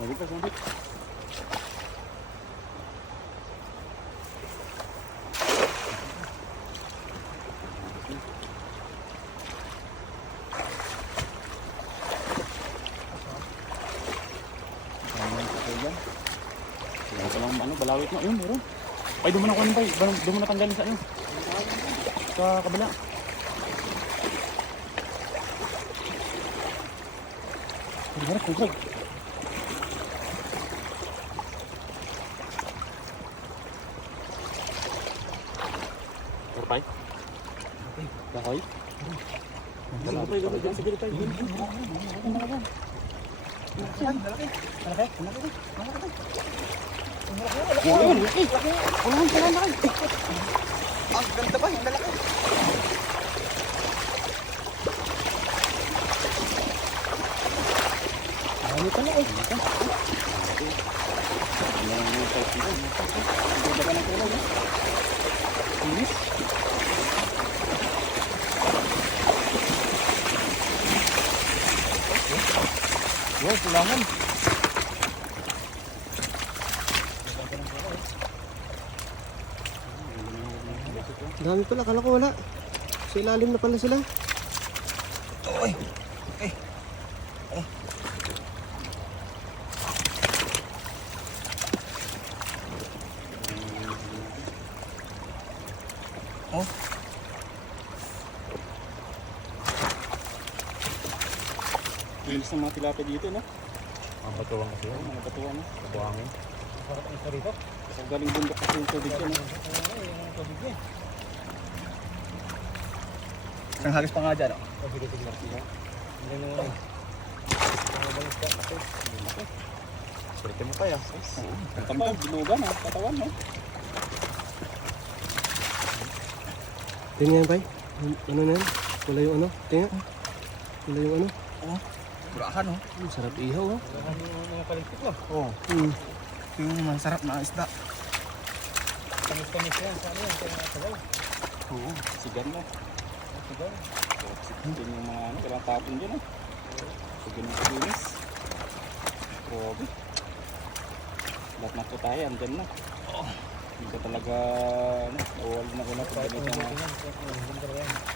Mabit pa, mabit. Balawit na, yun, meron. Ay, doon mo na kunin pa, doon mo na tanggalin sa ano. Sa kabila. Harap, kukrag. Karpay? Kahoy? Balawit pa dyan, sige tayo. Malaki. Laki. Ang ganda ba? Yung lalaki. Ano pala eh? Wow, pulangan. Dami pala, kala ko wala. Sa ilalim na pala sila. Oy. Oh. Kilis ng mga tilapia dito, no? Ang batuang kasi yun. Mga batuan, no? Buhangin. Sarap ang isa rito. Sa galing bundok kasi yung tubig yan, no? Isang hagis pa nga dyan, oh. Sige, tignan. Hindi na nga. Swerte mo pa yan. Ang kapal, bilugan, ah. Katawan, no? Tingnan yan, Pai. Ano na yan? Wala yung ano? Tingnan. Wala yung ano? Burahan, no? Sarap ihaw, ha? Mga kaligpit mo. Oo. Yung masarap na isda. Tamis-tamis yan. Saan yan? Sa sabaw. Oo. Sigan na. Sabaw. Sigan yung mga ano, kailangan tapon dyan, ah. Sigan yung kinis. Grabe. Lahat na po tayo, andyan na. Hindi ka talaga, ano, nawal na ko na kung ganito na.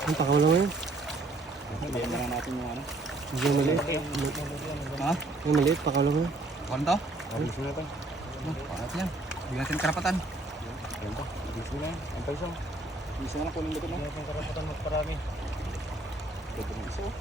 Ang takaw lang ngayon. Pilihan na lang natin yung ano. Yung maliit. Ha? Yung maliit, takaw lang ngayon. Konto? Bilis mo na ito. Pangat yan. Hindi natin karapatan. Ganda. Bilis mo na yan. Ang paisang. Isa na lang kunin dito, no? Hindi natin karapatan magparami. Pwede na isa, oh.